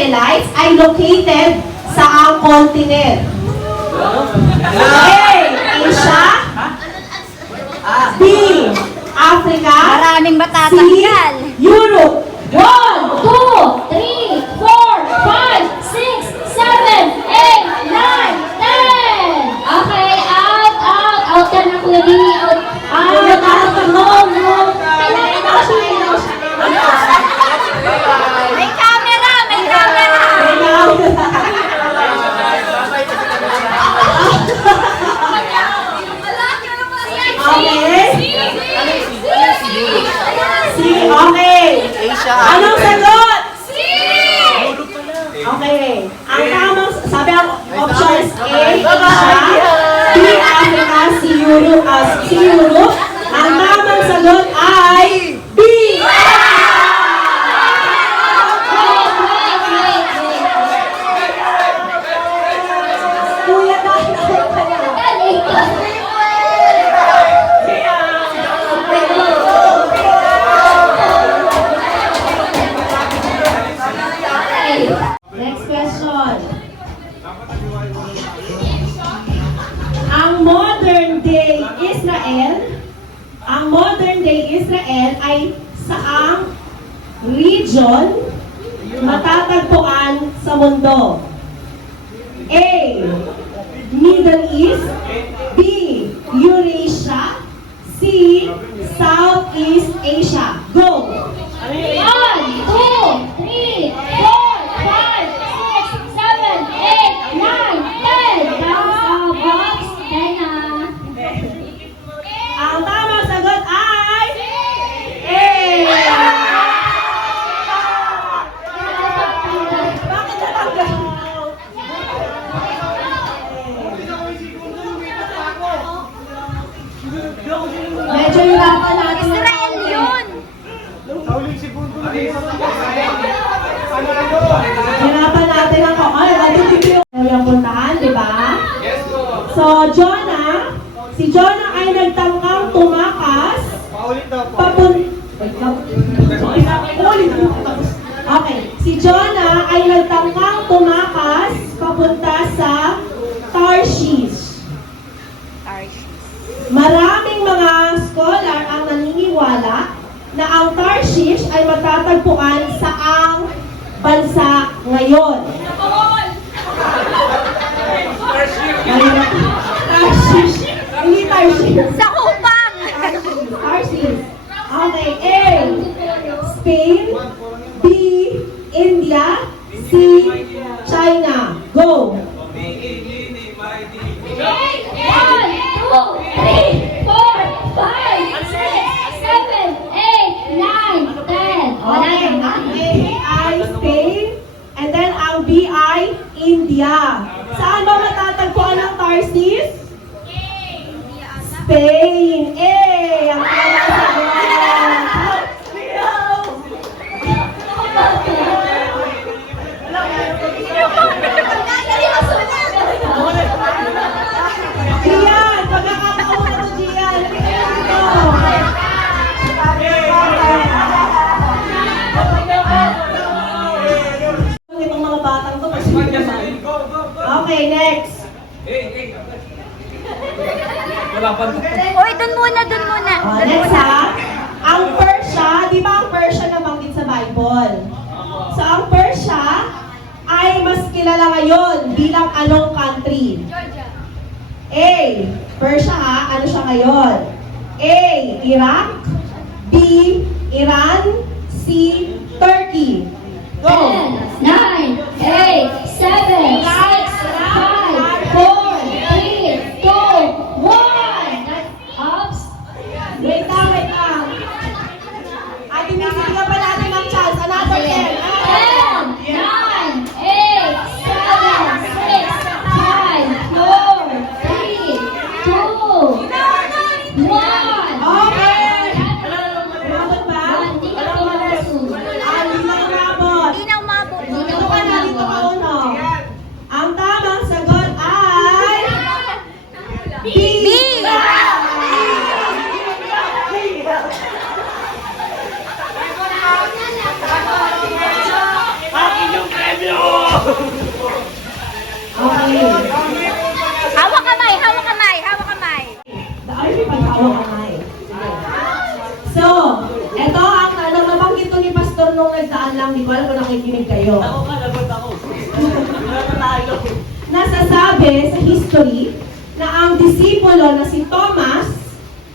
Israelites ay located sa ang continent? A. Asia. B. Africa. Maraming C. matatanggal. Europe. 1, 2, 3, 4, 5, 6, 7, 8, 9, 10. Okay, out. Out ka na, Kuya Dini. Out. No. Kailangan ako siya. May camera! May camera! Okay. Anong sagot? Okay. Ang tamang, sabi ang options A, Asia, B, Africa, C, Europe. Ang tamang sagot ay B. Kuya, dahil ako pa yan. Next question. Ang modern day Israel ay saang region matatagpuan sa mundo? A. Middle East. B. Eurasia. C. Southeast Asia. Go! 1, 2, 3, 4, 5, 6, 7, 8, 9, 10. Box. 10 na. Ang tamang sagot ay A. Bakit natanggal? Medyo hirapan natin. Israel yun! Hirapan natin ang ay, yung puntahan, di ba? So, si Jonah ay nagtangkang tumakas Okay, si Jonah ay nagtangkang tumakas papunta sa Tarshish. Maraming mga scholar ang naniniwala na ang Tarshish ay matatagpuan sa ang bansa ngayon. Tarshish. Hindi Tarshish. Sa Kupang! Tarshish. Okay, A. Spain. B. India. C. China. Go! 1, 2, 3, 4, 5, 6, 7, 8, 9, 10. Okay, ang A ay Spain. And then ang B ay India. Saan ba matatagpuan ang Tarshish? Spain. A. Ang tamang sagot. Gian, pagkakataon na to, Gian. Itong mga batang to, mas okay, next. Uy, dun muna. Next ha, ang Persia, di ba ang Persia nabanggit sa Bible? So ang Persia ay mas kilala ngayon bilang anong country? A. Persia ha, ano siya ngayon? A. Iraq. B. Iran. C. Turkey. Go! 10, 9, 8, 7, 6, 5, 4, 3, 2, 1. Oops. Wait lang. Ate Missy, bigyan pa natin ng chance. Another 10. 10, 9, 8, 7, 6, 5, 4, 3, 2, 1. Okay! Umabot ba? Hindi ka tumatasun. natatandaan lang, di ko alam kung nakikinig kayo. Nasasabi sa history na ang disipulo na si Thomas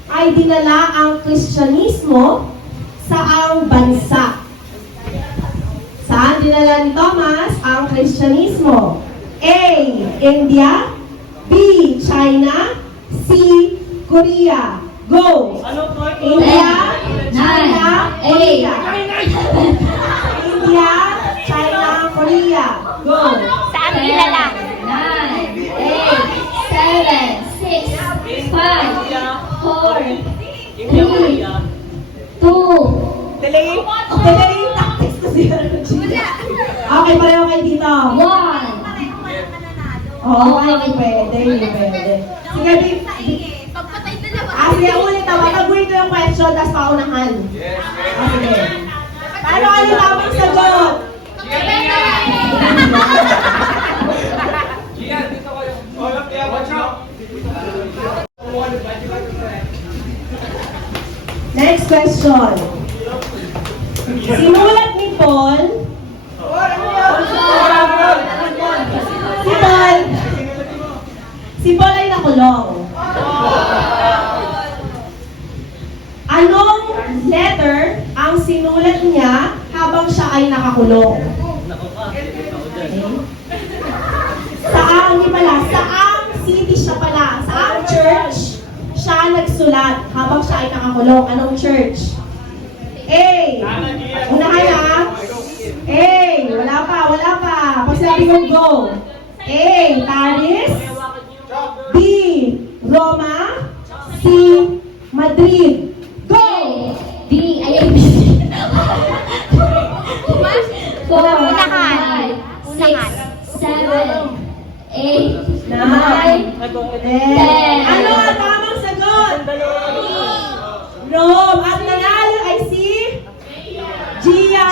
ay dinala ang Kristyanismo sa ang bansa. Saan dinala ni Thomas ang Kristyanismo? A. India, B. China, C. Korea. Go! India, China, Korea. India, China, Korea. Go! Saan kilala? 9, 8, 7, 6, 5, 4, 3, 2, Delaying tactics to si Okay, pareho kayo dito. 1. Oo, okay, pwede. Sige, sige, ulit ako. Taguin ko yung question, tapos paunahan. Sige. Paano kayo tamang sagot? Next question. Sinulat ni Paul. Si Paul ay nakulong. Anong letter ang sinulat niya habang siya ay nakakulong? Saang city siya pala, saang church siya nagsulat habang siya ay nakakulong? Anong church? A. Unahan na. A. Wala pa. Pag sabi kong go. A. Paris. B. Roma. C. Madrid. Go! D. Ayun. 4, 5, 6, 7, 8, 9, 10. Ano ang tamang sagot? Rome. At nanalo ay si Gia.